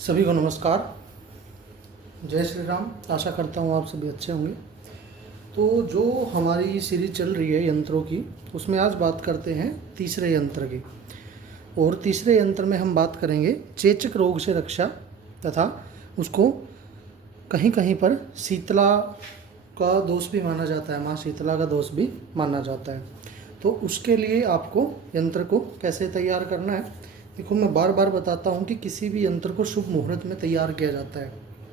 सभी को नमस्कार, जय श्री राम। आशा करता हूँ आप सभी अच्छे होंगे। तो जो हमारी सीरीज चल रही है यंत्रों की, उसमें आज बात करते हैं तीसरे यंत्र की। और तीसरे यंत्र में हम बात करेंगे चेचक रोग से रक्षा तथा उसको कहीं कहीं पर शीतला का दोष भी माना जाता है, माँ शीतला का दोष भी माना जाता है। तो उसके लिए आपको यंत्र को कैसे तैयार करना है, देखो मैं बार बार बताता हूँ कि किसी भी यंत्र को शुभ मुहूर्त में तैयार किया जाता है।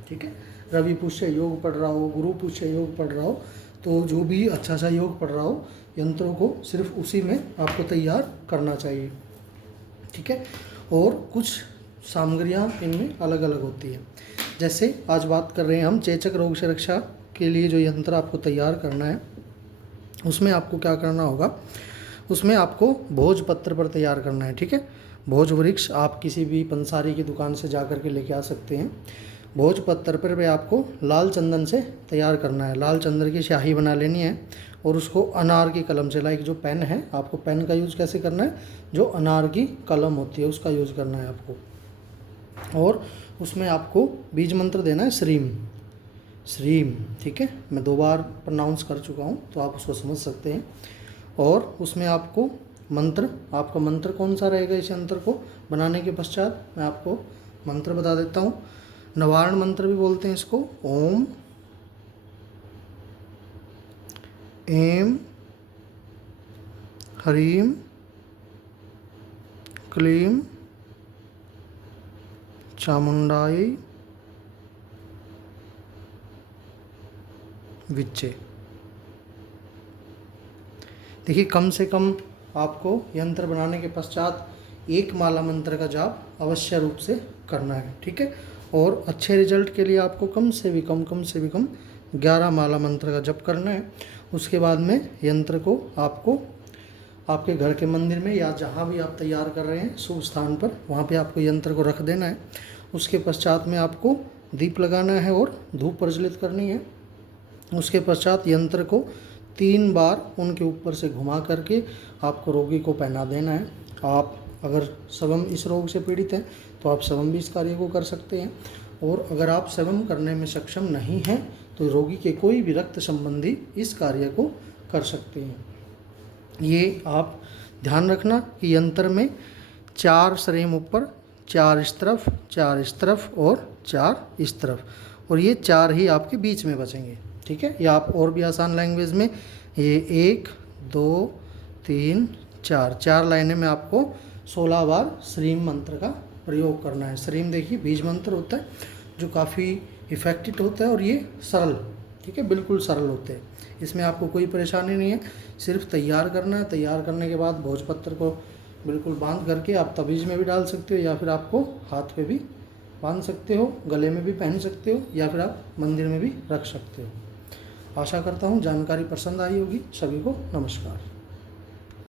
ठीक है, रवि पुष्य योग पढ़ रहा हो, गुरु पुष्य योग पढ़ रहा हो, तो जो भी अच्छा सा योग पढ़ रहा हो, यंत्रों को सिर्फ उसी में आपको तैयार करना चाहिए। ठीक है, और कुछ सामग्रियाँ इनमें अलग अलग होती है। जैसे आज बात कर रहे हैं हम चेचक रोग से रक्षा के लिए जो यंत्र आपको तैयार करना है, उसमें आपको क्या करना होगा, उसमें आपको भोजपत्र पर तैयार करना है। ठीक है, भोज वृक्ष आप किसी भी पंसारी की दुकान से जा कर के लेके आ सकते हैं। भोजपत्र पर भी आपको लाल चंदन से तैयार करना है। लाल चंदन की स्याही बना लेनी है और उसको अनार की कलम से, लाइक जो पेन है, आपको पेन का यूज़ कैसे करना है, जो अनार की कलम होती है उसका यूज़ करना है आपको। और उसमें आपको बीज मंत्र देना है श्रीम श्रीम। ठीक है, मैं 2 बार प्रोनाउंस कर चुका हूँ तो आप उसको समझ सकते हैं। और उसमें आपको मंत्र, आपका मंत्र कौन सा रहेगा इस यंत्र को बनाने के पश्चात, मैं आपको मंत्र बता देता हूँ। नवारण मंत्र भी बोलते हैं इसको। ओम ऐं ह्रीं क्लीं चामुंडाय विच्चे। देखिए, कम से कम आपको यंत्र बनाने के पश्चात 1 माला मंत्र का जाप अवश्य रूप से करना है। ठीक है, और अच्छे रिजल्ट के लिए आपको कम से भी कम 11 माला मंत्र का जप करना है। उसके बाद में यंत्र को आपको आपके घर के मंदिर में या जहाँ भी आप तैयार कर रहे हैं शुभ स्थान पर, वहाँ पे आपको यंत्र को रख देना है। उसके पश्चात में आपको दीप लगाना है और धूप प्रज्वलित करनी है। उसके पश्चात यंत्र को 3 बार उनके ऊपर से घुमा करके आपको रोगी को पहना देना है। आप अगर स्वयं इस रोग से पीड़ित हैं तो आप स्वयं भी इस कार्य को कर सकते हैं, और अगर आप स्वयं करने में सक्षम नहीं हैं तो रोगी के कोई भी रक्त संबंधी इस कार्य को कर सकते हैं। ये आप ध्यान रखना कि यंत्र में 4 श्रेम ऊपर, 4 इस तरफ, 4 इस तरफ और 4 इस तरफ, और ये 4 ही आपके बीच में बचेंगे। ठीक है, या आप और भी आसान लैंग्वेज में, ये 1 2 3 4 लाइनें में आपको 16 बार श्रीम मंत्र का प्रयोग करना है। श्रीम देखिए बीज मंत्र होता है जो काफ़ी इफ़ेक्टिव होता है और ये सरल, ठीक है, बिल्कुल सरल होते हैं। इसमें आपको कोई परेशानी नहीं है, सिर्फ तैयार करना है। तैयार करने के बाद भोजपत्र को बिल्कुल बांध करके आप तवीज़ में भी डाल सकते हो, या फिर आपको हाथ पे भी बांध सकते हो, गले में भी पहन सकते हो, या फिर आप मंदिर में भी रख सकते हो। आशा करता हूँ जानकारी पसंद आई होगी। सभी को नमस्कार।